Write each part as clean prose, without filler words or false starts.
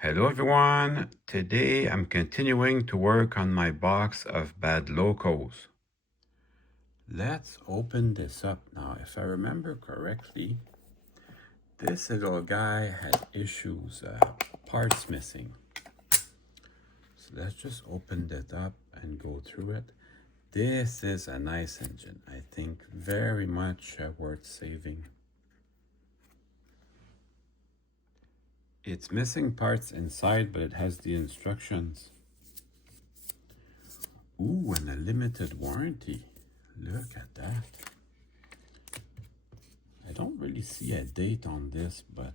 Hello everyone, today I'm continuing to work on my box of bad locos. Let's open this up now. If I remember correctly, this little guy had issues, parts missing. So let's just open that up and go through it. This is a nice engine, I think very much worth saving. It's missing parts inside, but it has the instructions. Ooh, and a limited warranty. Look at that. I don't really see a date on this, but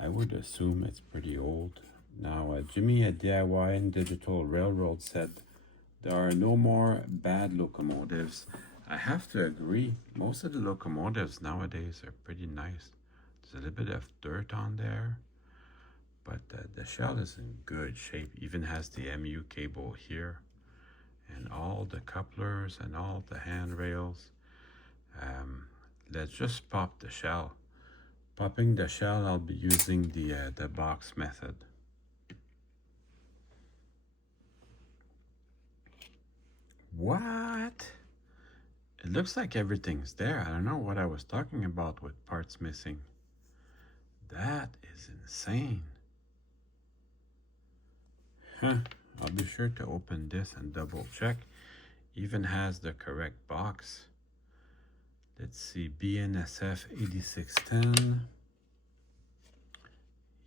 I would assume it's pretty old. Now, Jimmy at DIY and Digital Railroad said there are no more bad locomotives. I have to agree. Most of the locomotives nowadays are pretty nice. There's a little bit of dirt on there, but the shell is in good shape. Even has the MU cable here, and all the couplers and all the handrails. Let's just pop the shell. Popping the shell, I'll be using the box method. What? It looks like everything's there. I don't know what I was talking about with parts missing. That is insane. Huh. I'll be sure to open this and double check. Even has the correct box. Let's see, BNSF 8610.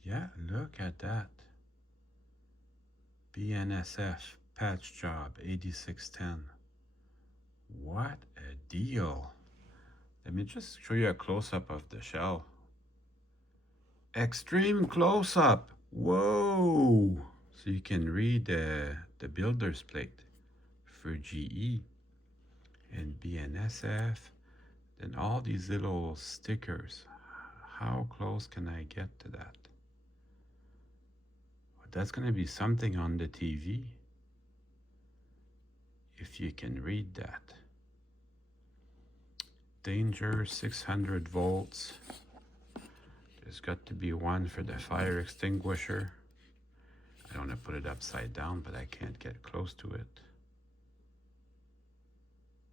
Yeah, look at that. BNSF patch job 8610. What a deal. Let me just show you a close-up of the shell. Extreme close-up. Whoa. So you can read the builder's plate for GE and BNSF. Then all these little stickers. How close can I get to that? That's going to be something on the TV, if you can read that. Danger 600 volts. There's got to be one for the fire extinguisher. I don't want to put it upside down, but I can't get close to it.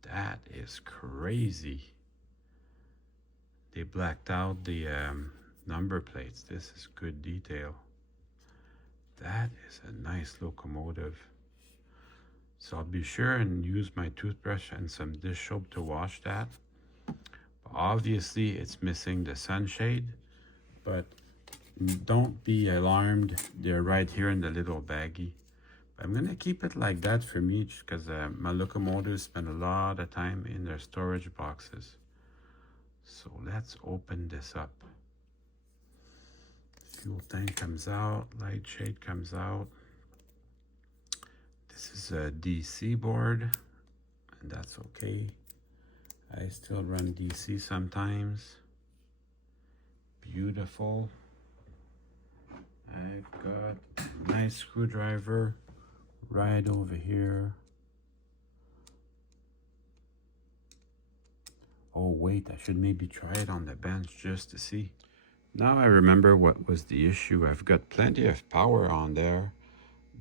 That is crazy. They blacked out the number plates. This is good detail. That is a nice locomotive. So I'll be sure and use my toothbrush and some dish soap to wash that. But obviously it's missing the sunshade, but don't be alarmed. They're right here in the little baggie. But I'm gonna keep it like that for me because my locomotives spend a lot of time in their storage boxes. So let's open this up. Fuel tank comes out, light shade comes out. This is a DC board, and that's okay. I still run DC sometimes. Beautiful. I've got a nice screwdriver right over here. Oh wait, I should maybe try it on the bench just to see. Now I remember what was the issue. I've got plenty of power on there,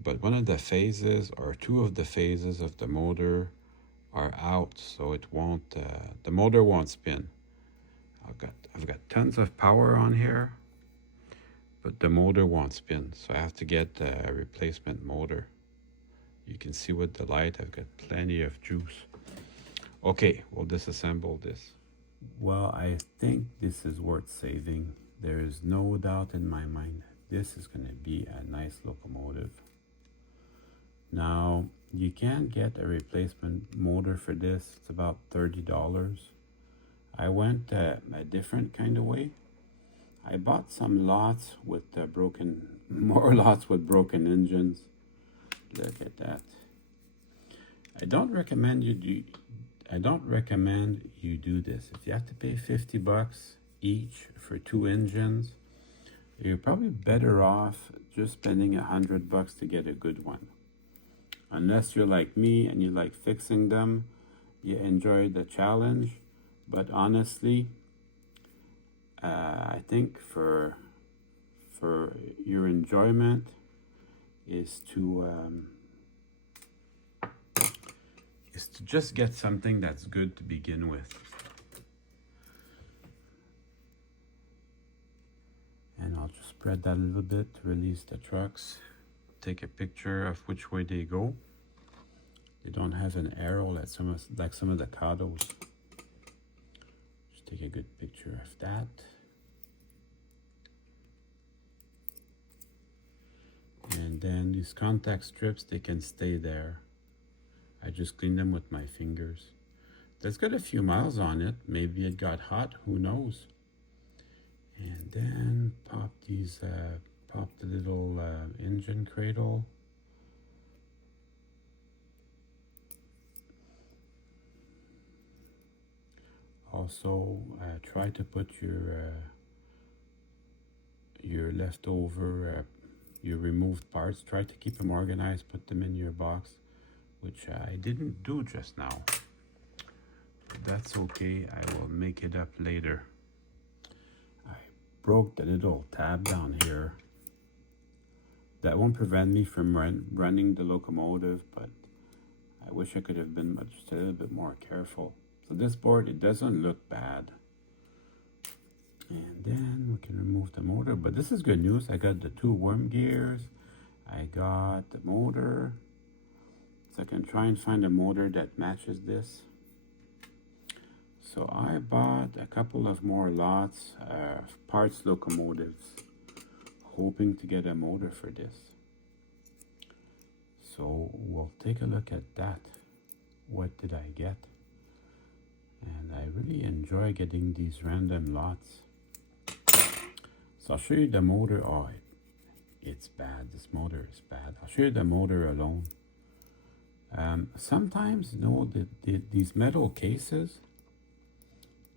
but one of the phases or two of the phases of the motor are out, so it won't, the motor won't spin. I've got tons of power on here, but the motor won't spin, so I have to get a replacement motor. You can see with the light, I've got plenty of juice. Okay, we'll disassemble this. Well, I think this is worth saving. There is no doubt in my mind this is going to be a nice locomotive. Now, you can get a replacement motor for this. It's about $30. I went a different kind of way. I bought some lots with more lots with broken engines. Look at that. I don't recommend you do this. If you have to pay $50 each for 2 engines, you're probably better off just spending $100 to get a good one. Unless you're like me and you like fixing them, you enjoy the challenge. But honestly, I think for your enjoyment is to just get something that's good to begin with. And I'll just spread that a little bit to release the trucks. Take a picture of which way they go. They don't have an arrow like some of the Cados. Just take a good picture of that. And then these contact strips, they can stay there. I just clean them with my fingers. That's got a few miles on it. Maybe it got hot, who knows? And then pop these, pop the little engine cradle. Also, try to put your leftover, your removed parts. Try to keep them organized. Put them in your box, which I didn't do just now. But that's okay. I will make it up later. I broke the little tab down here. That won't prevent me from running the locomotive, but I wish I could have been just a little bit more careful. So this board, it doesn't look bad. And then we can remove the motor, but this is good news. I got the 2 worm gears. I got the motor. So I can try and find a motor that matches this. So I bought a couple of more lots of parts locomotives, hoping to get a motor for this. So we'll take a look at that. What did I get? And I really enjoy getting these random lots. So I'll show you the motor. Oh, it's bad. This motor is bad. I'll show you the motor alone. Sometimes, you know, these metal cases,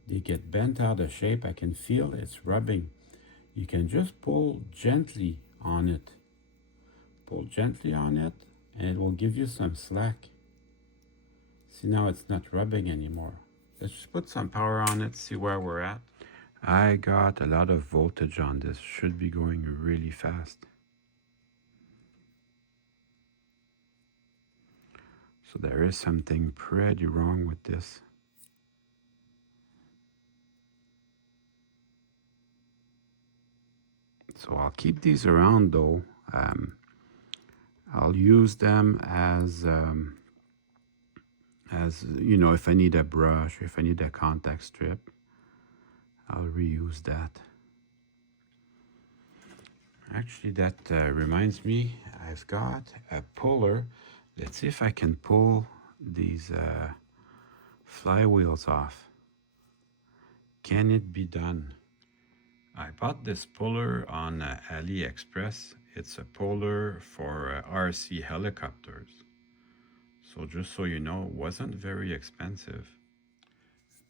they get bent out of shape. I can feel it's rubbing. You can just pull gently on it. Pull gently on it, and it will give you some slack. See, now it's not rubbing anymore. Let's just put some power on it, see where we're at. I got a lot of voltage on this. Should be going really fast. So there is something pretty wrong with this. So I'll keep these around though. I'll use them as you know, if I need a brush, if I need a contact strip, I'll reuse that. Actually, that reminds me, I've got a puller. Let's see if I can pull these flywheels off. Can it be done? I bought this puller on AliExpress. It's a puller for RC helicopters. So just so you know, it wasn't very expensive.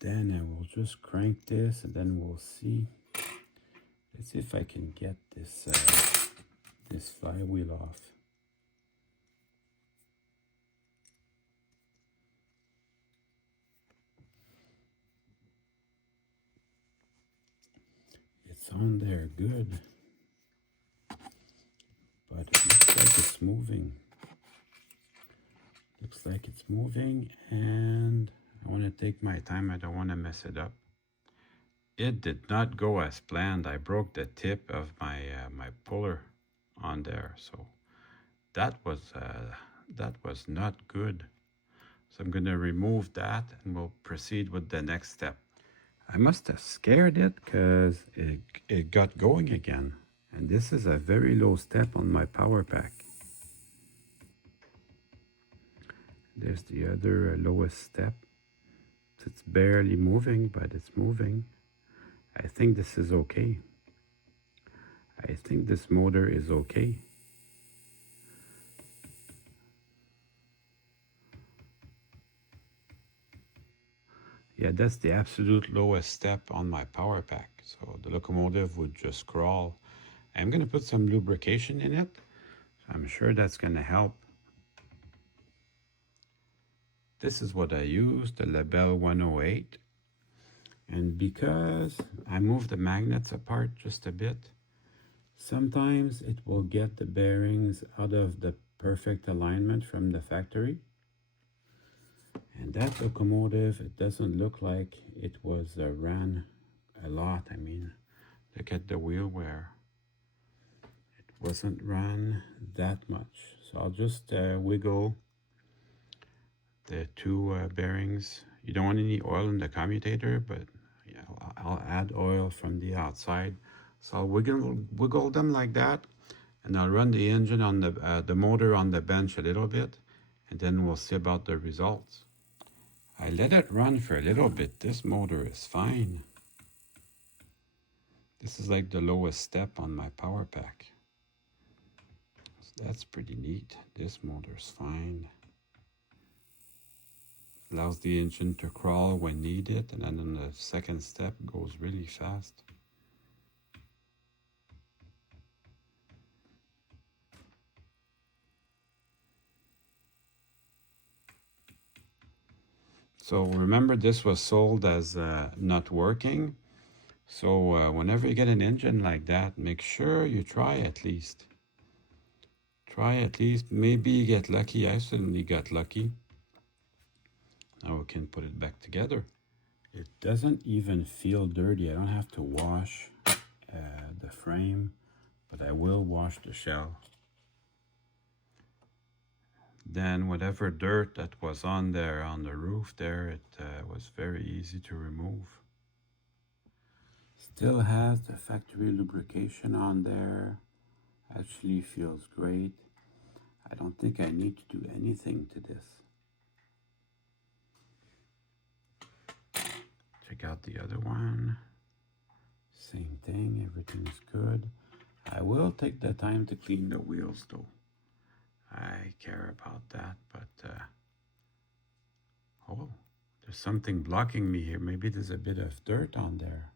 Then I will just crank this and then we'll see. Let's see if I can get this this flywheel off. It's on there good, but it looks like it's moving. Looks like it's moving, and I want to take my time. I don't want to mess it up. It did not go as planned. I broke the tip of my my puller on there, so that was not good. So I'm going to remove that, and we'll proceed with the next step. I must have scared it because it got going again, and this is a very low step on my power pack. There's the other lowest step. It's barely moving, but it's moving. I think this is okay. I think this motor is okay. Yeah, that's the absolute lowest step on my power pack. So the locomotive would just crawl. I'm going to put some lubrication in it. I'm sure that's going to help. This is what I use, the Label 108. And because I moved the magnets apart just a bit, Sometimes it will get the bearings out of the perfect alignment from the factory. And that locomotive, it doesn't look like it was ran a lot. I mean, look at the wheel wear. It wasn't ran that much. So I'll just wiggle the two bearings. You don't want any oil in the commutator, but yeah, I'll add oil from the outside. So I'll wiggle them like that, and I'll run the engine on the motor on the bench a little bit, and then we'll see about the results. I let it run for a little bit. This motor is fine. This is like the lowest step on my power pack. So that's pretty neat. This motor's fine. Allows the engine to crawl when needed, and then on the second step goes really fast. So remember, this was sold as not working. So whenever you get an engine like that, make sure you try at least. Try at least. Maybe you get lucky. I certainly got lucky. Now we can put it back together. It doesn't even feel dirty. I don't have to wash the frame, but I will wash the shell. Then whatever dirt that was on there on the roof there, it was very easy to remove. Still has the factory lubrication on there. Actually feels great. I don't think I need to do anything to this. Check out the other one. Same thing, everything's good. I will take the time to clean the wheels though. I care about that, but oh, there's something blocking me here. Maybe there's a bit of dirt on there.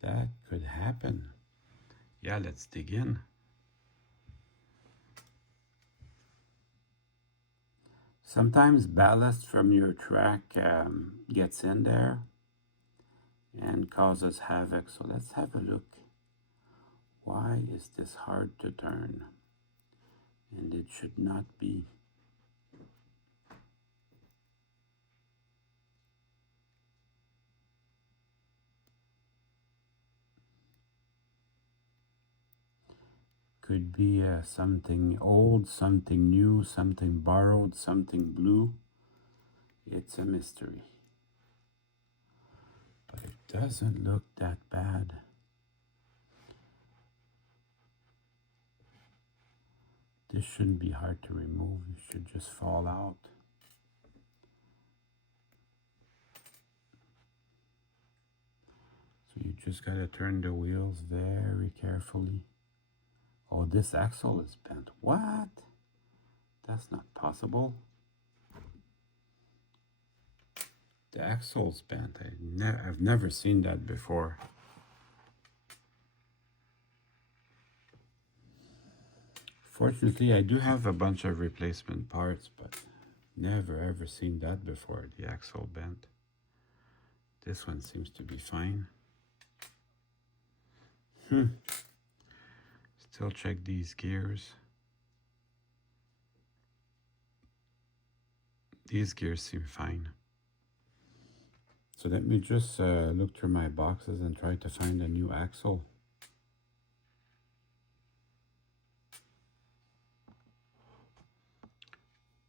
That could happen. Yeah, let's dig in. Sometimes ballast from your track gets in there and causes havoc. So let's have a look. Why is this hard to turn? And it should not be. Could be something old, something new, something borrowed, something blue. It's a mystery. But it doesn't look that bad. This shouldn't be hard to remove. It should just fall out. So you just got to turn the wheels very carefully. Oh, this axle is bent. What? That's not possible. The axle's bent. I've never seen that before. Fortunately, I do have a bunch of replacement parts, but never ever seen that before, the axle bent. This one seems to be fine. Still check these gears. These gears seem fine. So let me just look through my boxes and try to find a new axle.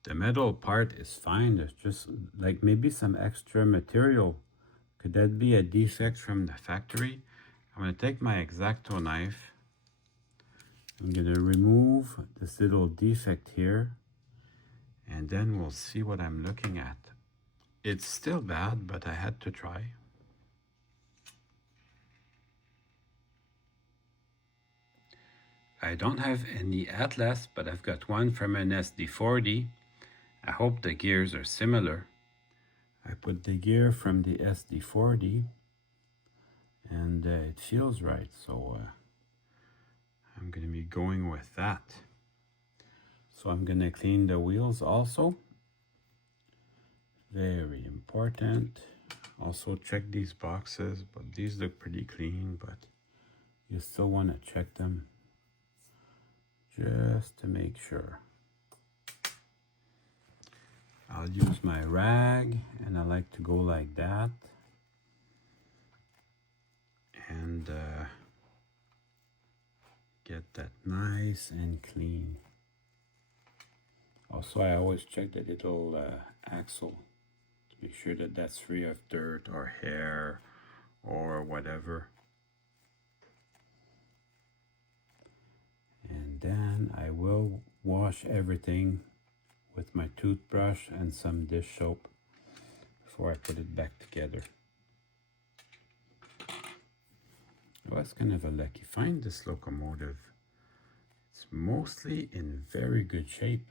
The metal part is fine. There's just like maybe some extra material. Could that be a defect from the factory? I'm going to take my X-Acto knife. I'm going to remove this little defect here, and then we'll see what I'm looking at. It's still bad, but I had to try. I don't have any Atlas, but I've got one from an SD40. I hope the gears are similar. I put the gear from the SD40, and it feels right, so I'm going to be going with that. So I'm going to clean the wheels also. Very important. Also check these boxes, but these look pretty clean, but you still want to check them just to make sure. I'll use my rag, and I like to go like that, and get that nice and clean. Also, I always check the little axle to make sure that that's free of dirt or hair or whatever. And then I will wash everything with my toothbrush and some dish soap before I put it back together. I was kind of a lucky find, this locomotive. It's mostly in very good shape.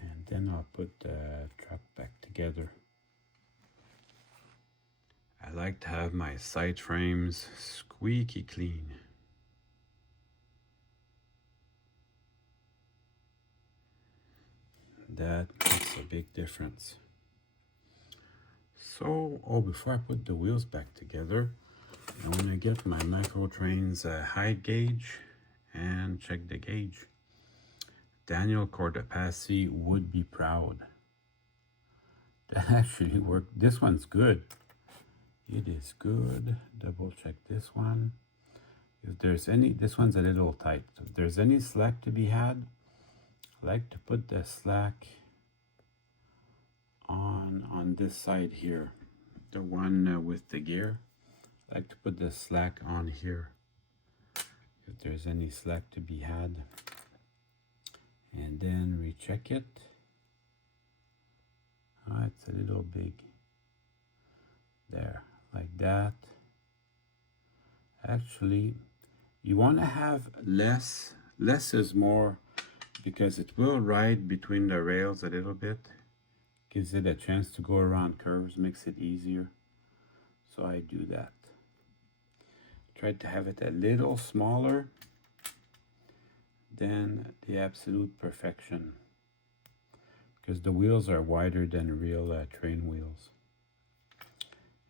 And then I'll put the truck back together. I like to have my side frames squeaky clean. That makes a big difference. So, before I put the wheels back together, I want to get my Microtrain's height gauge and check the gauge. Daniel Cordapassi would be proud. That actually worked. This one's good. It is good. Double check this one. If there's any, this one's a little tight. So if there's any slack to be had, I like to put the slack on this side here, the one with the gear. I like to put the slack on here if there's any slack to be had, and then recheck it. It's a little big there, like that. Actually, you want to have less is more, because it will ride between the rails a little bit. Gives it a chance to go around curves, makes it easier. So I do that. Try to have it a little smaller than the absolute perfection, because the wheels are wider than real train wheels.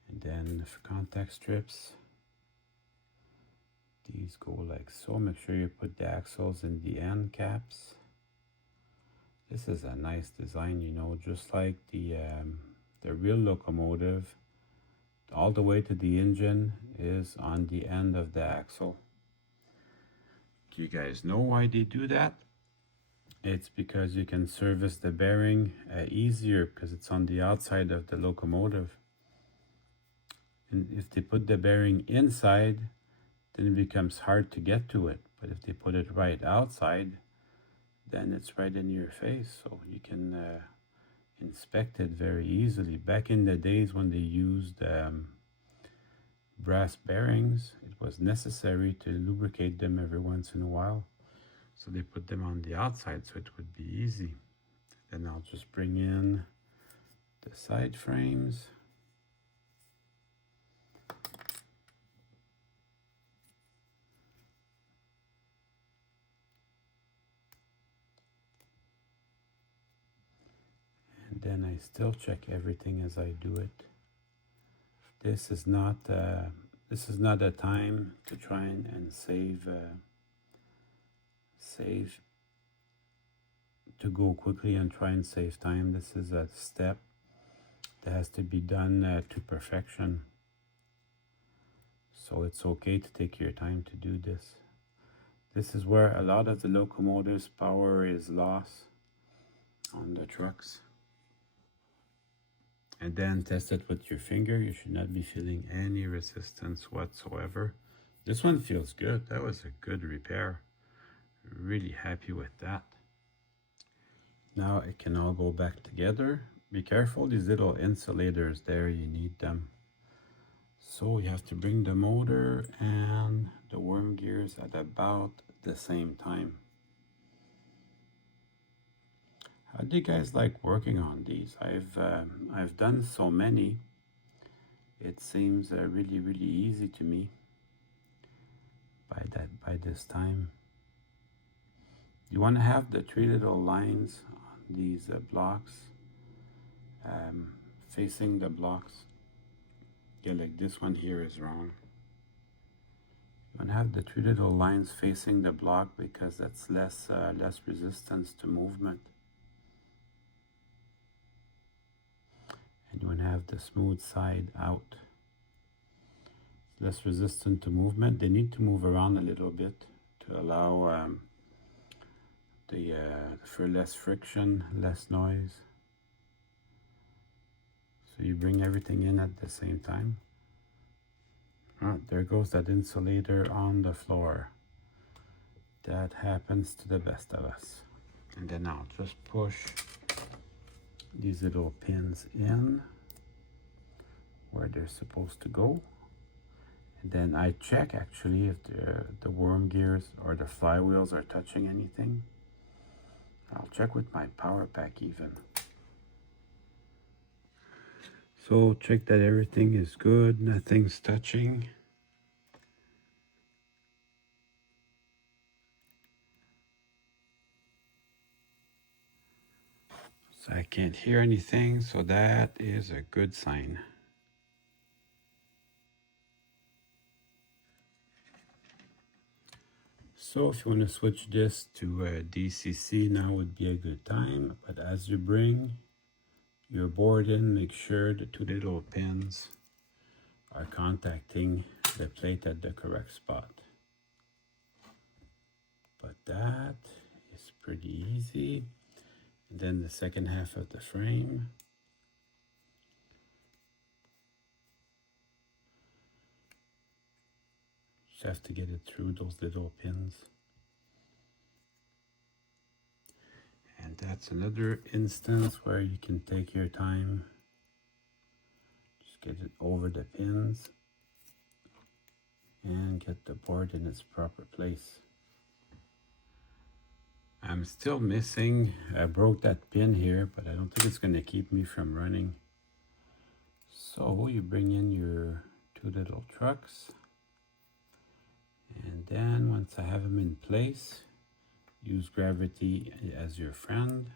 And then for contact strips, these go like so. Make sure you put the axles in the end caps. This is a nice design, you know, just like the real locomotive. All the way to the engine is on the end of the axle. Do you guys know why they do that? It's because you can service the bearing easier, because it's on the outside of the locomotive. And if they put the bearing inside, then it becomes hard to get to it. But if they put it right outside, then it's right in your face, so you can inspect it very easily. Back in the days when they used brass bearings, it was necessary to lubricate them every once in a while. So they put them on the outside so it would be easy. Then I'll just bring in the side frames. And then I still check everything as I do it. This is not a time to try and save to go quickly and try and save time. This is a step that has to be done to perfection. So it's okay to take your time to do this. This is where a lot of the locomotive's power is lost on the trucks. And then test it with your finger. You should not be feeling any resistance whatsoever. This one feels good. That was a good repair. Really happy with that. Now it can all go back together. Be careful, these little insulators there, you need them. So you have to bring the motor and the worm gears at about the same time. How do you guys like working on these? I've done so many. It seems really easy to me by this time. You want to have the three little lines on these blocks facing the blocks. Yeah, like this one here is wrong. You want to have the three little lines facing the block because that's less resistance to movement. And you want to have the smooth side out. It's less resistant to movement. They need to move around a little bit to allow for less friction, less noise. So you bring everything in at the same time. Oh, there goes that insulator on the floor. That happens to the best of us. And then I'll just push these little pins in where they're supposed to go. And then I check actually if the worm gears or the flywheels are touching anything. I'll check with my power pack even. So check that everything is good, nothing's touching. So I can't hear anything, so that is a good sign. So if you want to switch this to DCC, now would be a good time. But as you bring your board in, make sure the two little pins are contacting the plate at the correct spot. But that is pretty easy. And then the second half of the frame. Just have to get it through those little pins. And that's another instance where you can take your time. Just get it over the pins and get the board in its proper place. I'm still missing, I broke that pin here, but I don't think it's going to keep me from running. So you bring in your two little trucks, and then once I have them in place, use gravity as your friend.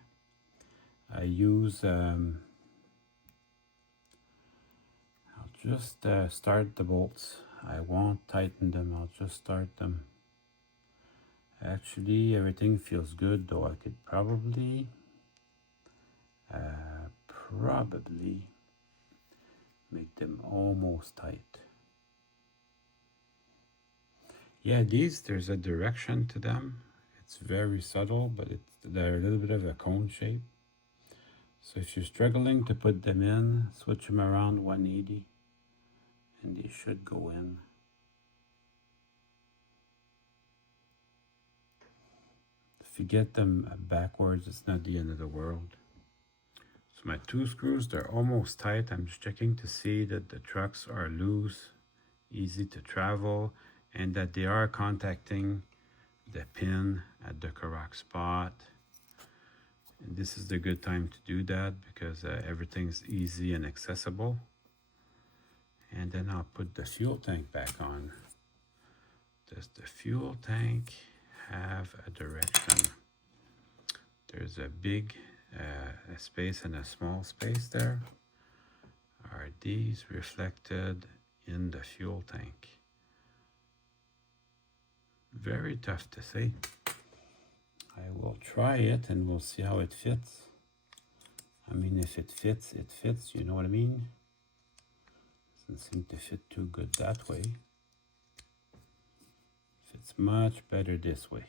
I use, I'll just start the bolts. I won't tighten them, I'll just start them. Actually, everything feels good, though I could probably make them almost tight. Yeah, there's a direction to them. It's very subtle, but they're a little bit of a cone shape. So if you're struggling to put them in, switch them around 180 and they should go in. If you get them backwards, it's not the end of the world. So my two screws, they're almost tight. I'm just checking to see that the trucks are loose, easy to travel, and that they are contacting the pin at the correct spot. And this is the good time to do that because everything's easy and accessible. And then I'll put the fuel tank back on. Does the fuel tank have a direction? There's a big a space and a small space there. Are these reflected in the fuel tank? Very tough to say. I will try it and we'll see how it fits. I mean, if it fits, it fits, you know what I mean? Doesn't seem to fit too good that way. Fits much better this way.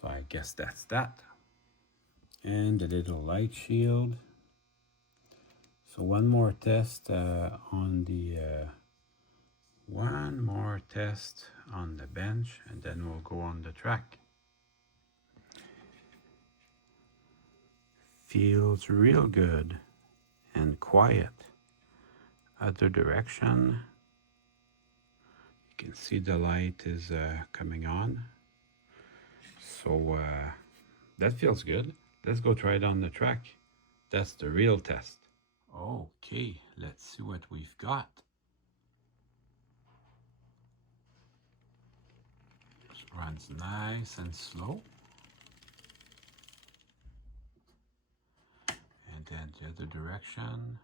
So I guess that's that. And a little light shield. So one more test on the bench, and then we'll go on the track. Feels real good and quiet. Other direction. You can see the light is coming on. So that feels good. Let's go try it on the track. That's the real test. Okay, let's see what we've got. Just runs nice and slow. then the other direction.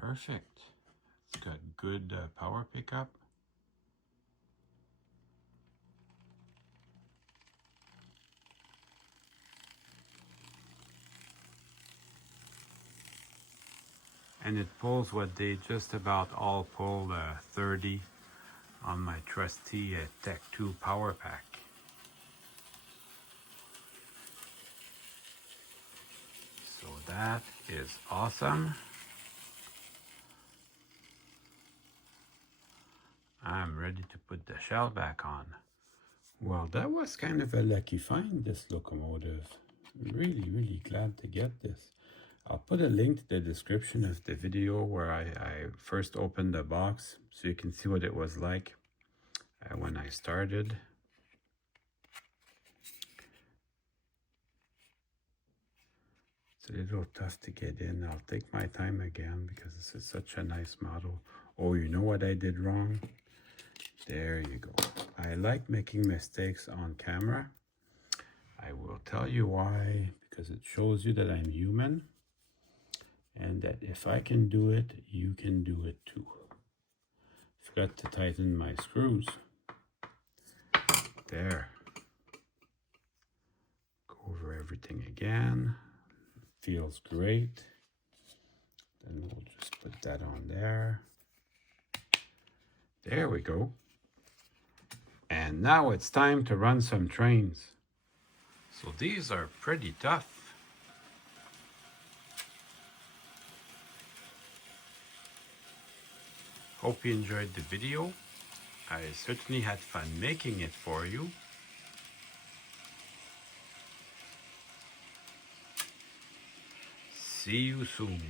Perfect. It's got good power pickup. And it pulls what they just about all pull 30 on my trusty Tech 2 power pack. So that is awesome. I'm ready to put the shell back on. Well, that was kind of a lucky find, this locomotive. Really, really glad to get this. I'll put a link to the description of the video where I first opened the box so you can see what it was like when I started. It's a little tough to get in. I'll take my time again because this is such a nice model. Oh, you know what I did wrong? There you go. I like making mistakes on camera. I will tell you why, because it shows you that I'm human and that if I can do it, you can do it too. Forgot to tighten my screws. There. Go over everything again. Feels great. Then we'll just put that on there. There we go. And now it's time to run some trains. So these are pretty tough. Hope you enjoyed the video. I certainly had fun making it for you. See you soon.